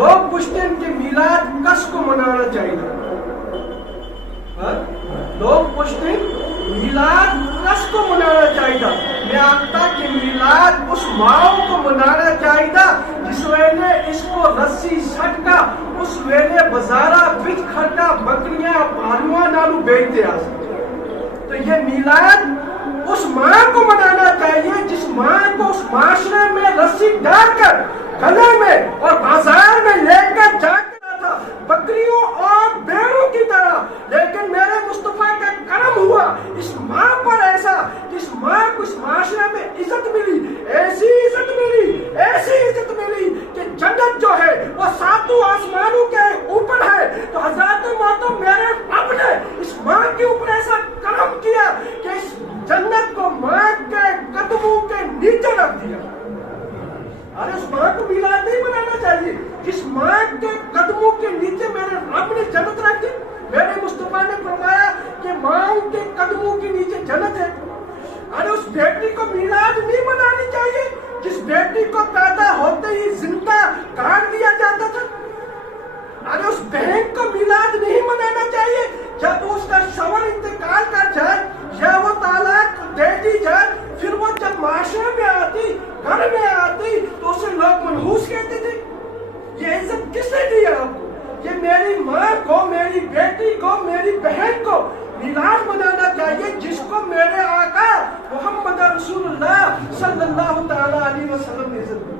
لوگ پوچھتے ہیں کہ میلاد کس کو منانا چاہیے؟ لوگ پوچھتے ہیں میلاد کس کو منانا چاہیے؟ میں آتا کہ میلاد اس ماؤں کو منانا چاہیے جس ویلے اس کو رسی سٹکا اس ویلے بازارہ بچ کھٹا بکریاں پالواں نالو بیچتے آ سکتے. تو یہ میلاد اس ماں کو منانا چاہیے جس ماں کو اس معاشرے میں رسی ڈال کر گلے میں اور بازار میں لے کر جاتا تھا بکریوں اور بیڑوں کی طرح. لیکن میرے مصطفیٰ کا کرم ہوا اس ماں پر ایسا کہ اس ماں کو اس معاشرے میں عزت ملی, ایسی عزت ملی کہ جنت جو ہے وہ ساتوں آسمانوں کے اوپر ہے. تو حضرات محترم میرے رب نے اس ماں کے اوپر ایسا کرم کیا کہ اس جنت کو ماں کے قدموں کے نیچے رکھ دیا. ارے اس ماں کو میلاد نہیں منانا چاہیے جس ماں کے قدموں کے نیچے میرے رب نے جنت رکھ دی. میرے مصطفیٰ نے فرمایا کہ ماں کے قدموں کے نیچے جنت ہے. ارے اس بیٹی کو میلاد نہیں منانی چاہیے جس بیٹی کو پیدا ہوتے ہی زندہ کاٹ دیا جاتا تھا. ارے اس بہن کو میلاد نہیں منانا چاہیے جب اس کا شوہر انتقال کر جائے یا وہ طلاق دے دی جائے, پھر وہ جب معاشرے میں آتی گھر میں آتی تو اسے لوگ منحوس کہتے تھے. یہ عزت کس نے دی آپ کو؟ یہ میری ماں کو, میری بیٹی کو, میری بہن کو میلاد منانا چاہیے جس کو میرے آقا محمد رسول اللہ صلی اللہ تعالی علیہ وسلم نے عزت دی.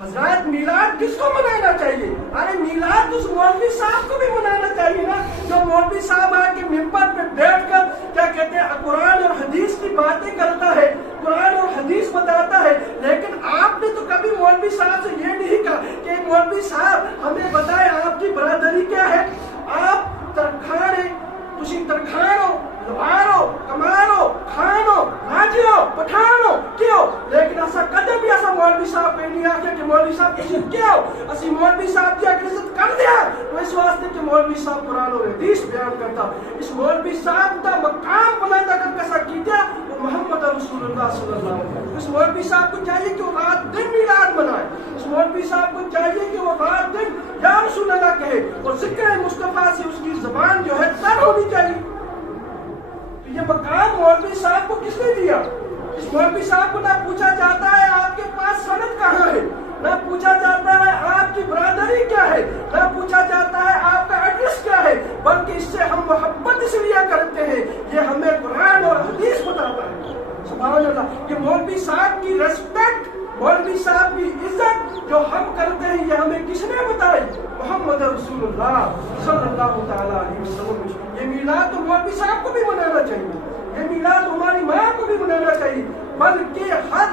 حضرات میلاد کس کو منانا چاہیے؟ ارے میلاد اس مولوی صاحب کو بھی منانا چاہیے نا جو مولوی صاحب آ کے ممبر پہ بیٹھ کر کیا کہتے ہیں قرآن اور حدیث کی باتیں کرتا ہے, قرآن اور حدیث بتاتا ہے. لیکن آپ نے تو کبھی مولوی صاحب سے یہ نہیں کہا کہ مولوی صاحب ہمیں بتائیں آپ کی برادری کیا ہے, آپ ترکھان ہیں, تسی ترکھانو, لوارو, کمارو, کھانو, راجیو, پٹھانو کیوں. لیکن ایسا کدے بھی ایسا مولوی صاحب پہ نہیں آتا کہ مولوی صاحب کسی کیوں اسی مولوی صاحب کی اگر عزت کر دیا تو اس واسطے کہ مولوی صاحب قرآن اور حدیث بیان کرتا. اس مولوی صاحب کا مقام بلند اگر کیسا کیتا وہ محمد رسول اللہ صلی اللہ علیہ وسلم. اس مولوی صاحب کو چاہیے کہ وہ رات دن میلاد منائے. اس مولوی صاحب کو چاہیے کہ وہ رات دن یا رسول اللہ کہے اور ذکر مصطفیٰ سے اس کی زبان جو ہے تر ہونی چاہیے. یہ مقام مولوی صاحب کو کس نے دیا؟ اس مولوی صاحب کو نہ پوچھا جاتا ہے آپ کے پاس سند کہاں ہے, نہ پوچھا جاتا ہے آپ کی برادری کیا ہے, نہ پوچھا جاتا ہے آپ کا ایڈریس کیا ہے, بلکہ اس سے ہم محبت اس لیے کرتے ہیں یہ ہمیں قرآن اور حدیث بتاتا ہے. سبحان اللہ. یہ مولوی صاحب کی ریسپیکٹ, مولوی صاحب کی عزت جو ہم کرتے ہیں یہ ہمیں کس نے بتائی؟ محمد رسول اللہ صلی اللہ تعالی علیہ وسلم. یہ میلاد تو مولوی صاحب کو بھی منانا چاہیے, یہ میلاد ہماری ماں کو بھی منانا چاہیے, بلکہ ہر